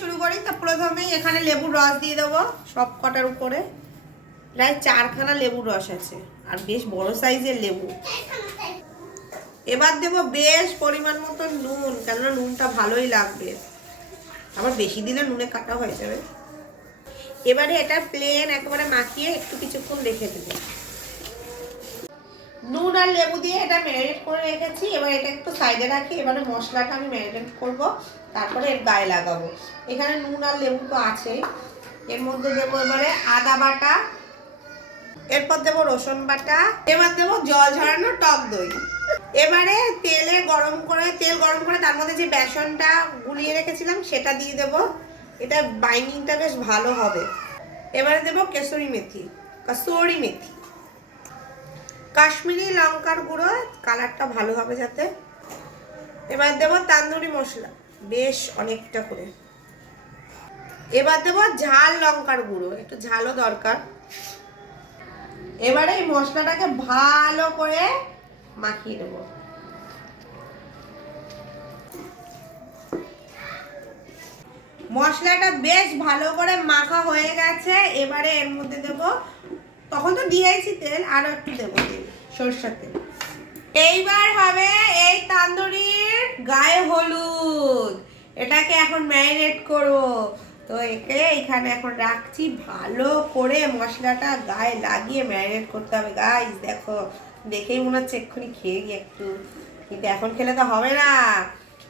শুরু করি। তো প্রথমেই এখানে লেবুর রস দিয়ে দেবো সব কটার উপরে। প্রায় 4খানা লেবুর রস আছে, আর বেশ বড় সাইজের লেবু। এবার দেবো বেশ পরিমাণ মতো নুন, কেননা নুনটা ভালোই লাগবে, আবার বেশি দিলে নুনে কাটা হয়ে যাবে। এবারে এটা প্লেন একেবারে মাখিয়ে একটু কিছুক্ষণ রেখে দেবো। নুন আর লেবু দিয়ে এটা ম্যারিনেট করে রেখেছি। এবার এটা একটু সাইডে রাখি। এবারে মশলাটা আমি ম্যারিনেট করব, তারপরে এর গায়ে লাগাবো। এখানে নুন আর লেবু তো আছেই। এর মধ্যে দেবো এবারে আদা বাটা, এরপর দেবো রসুন বাটা, এবার দেবো জল ঝরানো টক দই। এবারে তেল গরম করে তার মধ্যে যে বেসনটা গুলিয়ে রেখেছিলাম সেটা দিয়ে দেবো। এটা বাইন্ডিংটা বেশ ভালো হবে। এবারে দেবো কাসুরি মেথি, কাশ্মীরি লঙ্কার গুঁড়ো, কালারটা ভালো হবে যাতে। এবার দেবো তান্দুরি মশলা বেশ অনেকটা করে। এবার দেবো ঝাল লঙ্কার গুঁড়ো, একটু ঝালও দরকার। এবারে এই মশলাটাকে ভালো করে মাখিয়ে দেবো। মশলাটা বেশ ভালো করে মাখা হয়ে গেছে। এবারে এর মধ্যে দেবো, তখন তো দিয়েছি তেল, আরো একটু দেবো তেল, সরষের তেল। এইবার হবে এই তান্দুরির গায়ে হলুদ। এটাকে এখন ম্যারিনেট করবো। তো একে এখানে এখন রাখছি, ভালো করে মশলাটা গায়ে লাগিয়ে ম্যারিনেট করতে হবে। গাইস দেখো, দেখেই মনে হচ্ছে এক্ষুনি খেয়ে গিয়ে একটু, কিন্তু এখন খেলে তো হবে না।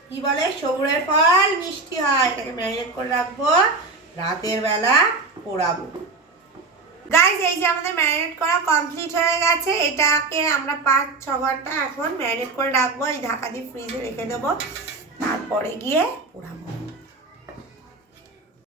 কি বলে, সবুরের ফল মিষ্টি হয়। এটাকে ম্যারিনেট করে রাখবো, রাতের বেলা পোড়াবো। গাইস এই যে আমাদের ম্যারিনেট করা কমপ্লিট হয়ে গেছে। এটাকে আমরা 5-6 ঘন্টা এখন ম্যারিনেট করে রাখবো। এই ঢাকা দিয়ে ফ্রিজে রেখে দেবো, তারপরে গিয়ে পোড়াবো।